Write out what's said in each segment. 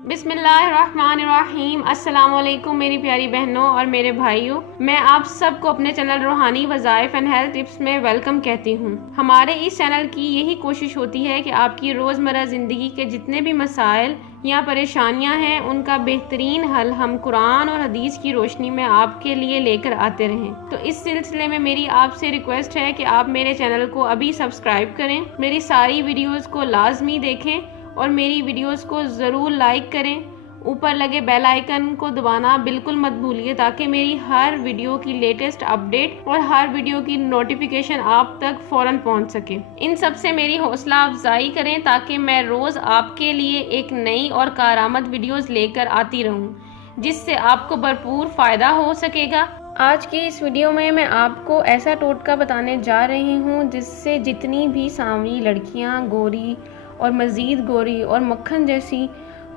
बिस्मिल्लाहिर्रहमानिर्रहीम। अस्सलाम वालेकुम मेरी प्यारी बहनों और मेरे भाइयों, मैं आप सबको अपने चैनल रूहानी वज़ाइफ एंड हेल्थ टिप्स में वेलकम कहती हूँ। हमारे इस चैनल की यही कोशिश होती है कि आपकी रोज़मर्रा ज़िंदगी के जितने भी मसाइल या परेशानियाँ हैं उनका बेहतरीन हल हम कुरान और हदीस की रोशनी में आपके लिए लेकर आते रहें। तो इस सिलसिले में मेरी आपसे रिक्वेस्ट है कि आप मेरे चैनल को अभी सब्सक्राइब करें, मेरी सारी वीडियोज़ को लाजमी देखें और मेरी वीडियोस को ज़रूर लाइक करें। ऊपर लगे बेल आइकन को दबाना बिल्कुल मत भूलिए ताकि मेरी हर वीडियो की लेटेस्ट अपडेट और हर वीडियो की नोटिफिकेशन आप तक फ़ौरन पहुंच सके। इन सब से मेरी हौसला अफजाई करें ताकि मैं रोज़ आपके लिए एक नई और कारआमद वीडियोस लेकर आती रहूं जिससे आपको भरपूर फ़ायदा हो सकेगा। आज की इस वीडियो में मैं आपको ऐसा टोटका बताने जा रही हूँ जिससे जितनी भी सांवली लड़कियाँ गोरी और मज़ीद गोरी और मक्खन जैसी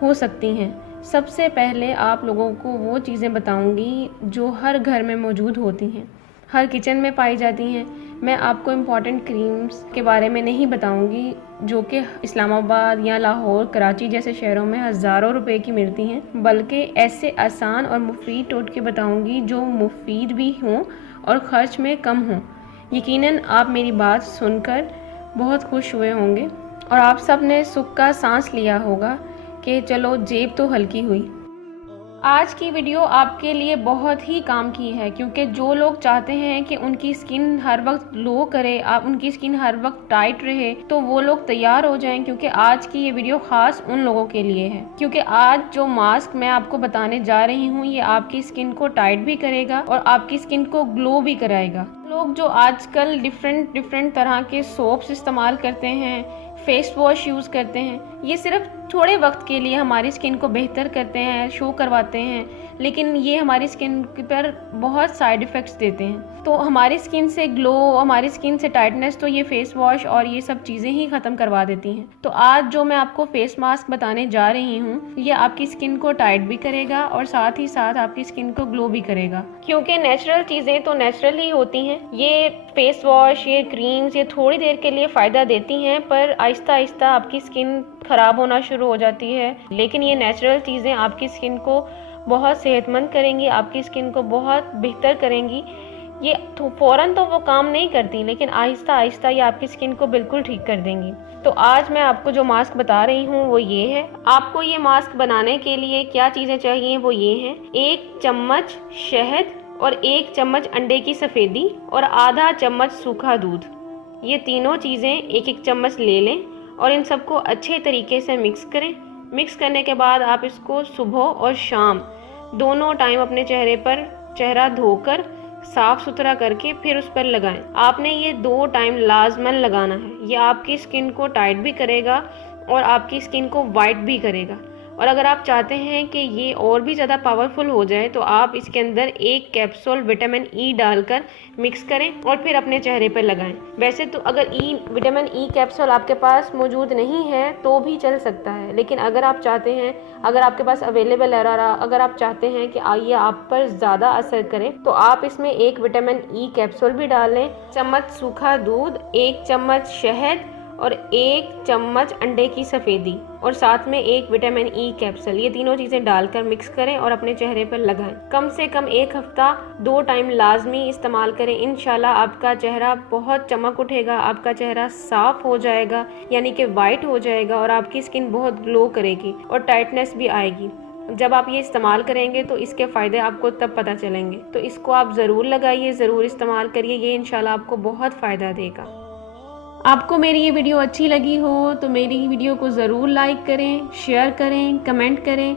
हो सकती हैं। सबसे पहले आप लोगों को वो चीज़ें बताऊंगी जो हर घर में मौजूद होती हैं, हर किचन में पाई जाती हैं। मैं आपको इम्पॉर्टेंट क्रीम्स के बारे में नहीं बताऊंगी जो कि इस्लामाबाद या लाहौर, कराची जैसे शहरों में हज़ारों रुपए की मिलती हैं, बल्कि ऐसे आसान और मुफीद टोटके बताऊंगी जो मुफीद भी हों और ख़र्च में कम हों। यकीनन आप मेरी बात सुनकर बहुत खुश हुए होंगे और आप सब ने सुख का सांस लिया होगा कि चलो जेब तो हल्की हुई। आज की वीडियो आपके लिए बहुत ही काम की है क्योंकि जो लोग चाहते हैं कि उनकी स्किन हर वक्त ग्लो करे, आप उनकी स्किन हर वक्त टाइट रहे, तो वो लोग तैयार हो जाएं क्योंकि आज की ये वीडियो ख़ास उन लोगों के लिए है। क्योंकि आज जो मास्क मैं आपको बताने जा रही हूँ ये आपकी स्किन को टाइट भी करेगा और आपकी स्किन को ग्लो भी कराएगा। लोग जो आजकल डिफरेंट तरह के सोप्स इस्तेमाल करते हैं, फेस वॉश यूज़ करते हैं, ये सिर्फ थोड़े वक्त के लिए हमारी स्किन को बेहतर करते हैं, शो करवाते हैं, लेकिन ये हमारी स्किन पर बहुत साइड इफ़ेक्ट्स देते हैं। तो हमारी स्किन से ग्लो, हमारी स्किन से टाइटनेस तो ये फेस वॉश और ये सब चीज़ें ही ख़त्म करवा देती हैं। तो आज जो मैं आपको फेस मास्क बताने जा रही हूँ ये आपकी स्किन को टाइट भी करेगा और साथ ही साथ आपकी स्किन को ग्लो भी करेगा। क्योंकि नेचुरल चीज़ें तो नेचुरल ही होती हैं। ये फेस वॉश, ये क्रीम्स, ये थोड़ी देर के लिए फ़ायदा देती हैं पर आहिस्ता आहिस्ता आपकी स्किन ख़राब होना शुरू हो जाती है। लेकिन ये नेचुरल चीज़ें आपकी स्किन को बहुत सेहतमंद करेंगी, आपकी स्किन को बहुत बेहतर करेंगी। ये तो फ़ौरन तो वो काम नहीं करती लेकिन आहिस्ता आहिस्ता ये आपकी स्किन को बिल्कुल ठीक कर देंगी। तो आज मैं आपको जो मास्क बता रही हूँ वो ये है। आपको ये मास्क बनाने के लिए क्या चीज़ें चाहिए वो ये हैं: 1 चम्मच शहद और 1 चम्मच अंडे की सफ़ेदी और आधा चम्मच सूखा दूध। ये तीनों चीज़ें 1-1 चम्मच ले लें और इन सबको अच्छे तरीके से मिक्स करें। मिक्स करने के बाद आप इसको सुबह और शाम दोनों टाइम अपने चेहरे पर चेहरा धोकर साफ़ सुथरा करके फिर उस पर लगाएं। आपने ये 2 टाइम लाजमन लगाना है। ये आपकी स्किन को टाइट भी करेगा और आपकी स्किन को वाइट भी करेगा। और अगर आप चाहते हैं कि ये और भी ज़्यादा पावरफुल हो जाए तो आप इसके अंदर 1 कैप्सूल विटामिन ई डालकर मिक्स करें और फिर अपने चेहरे पर लगाएं। वैसे तो अगर विटामिन ई कैप्सूल आपके पास मौजूद नहीं है तो भी चल सकता है, लेकिन अगर आप चाहते हैं, अगर आपके पास अवेलेबल है, अगर आप चाहते हैं कि ये आप पर ज़्यादा असर करे तो आप इसमें 1 विटामिन ई कैप्सूल भी डाल लें, चम्मच सूखा दूध, 1 चम्मच शहद और 1 चम्मच अंडे की सफ़ेदी और साथ में 1 विटामिन ई कैप्सूल। ये तीनों चीज़ें डालकर मिक्स करें और अपने चेहरे पर लगाएं। कम से कम 1 हफ्ता 2 टाइम लाजमी इस्तेमाल करें। इंशाल्लाह आपका चेहरा बहुत चमक उठेगा, आपका चेहरा साफ़ हो जाएगा यानी कि वाइट हो जाएगा और आपकी स्किन बहुत ग्लो करेगी और टाइटनेस भी आएगी। जब आप ये इस्तेमाल करेंगे तो इसके फ़ायदे आपको तब पता चलेंगे। तो इसको आप ज़रूर लगाइए, ज़रूर इस्तेमाल करिए, ये इंशाल्लाह आपको बहुत फ़ायदा देगा। आपको मेरी ये वीडियो अच्छी लगी हो तो मेरी वीडियो को ज़रूर लाइक करें, शेयर करें, कमेंट करें।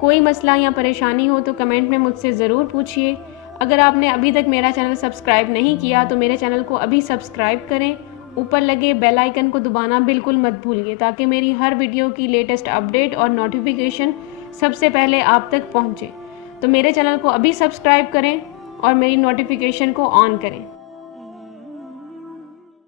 कोई मसला या परेशानी हो तो कमेंट में मुझसे ज़रूर पूछिए। अगर आपने अभी तक मेरा चैनल सब्सक्राइब नहीं किया तो मेरे चैनल को अभी सब्सक्राइब करें। ऊपर लगे बेल आइकन को दबाना बिल्कुल मत भूलिए ताकि मेरी हर वीडियो की लेटेस्ट अपडेट और नोटिफिकेशन सबसे पहले आप तक पहुँचे। तो मेरे चैनल को अभी सब्सक्राइब करें और मेरी नोटिफिकेशन को ऑन करें।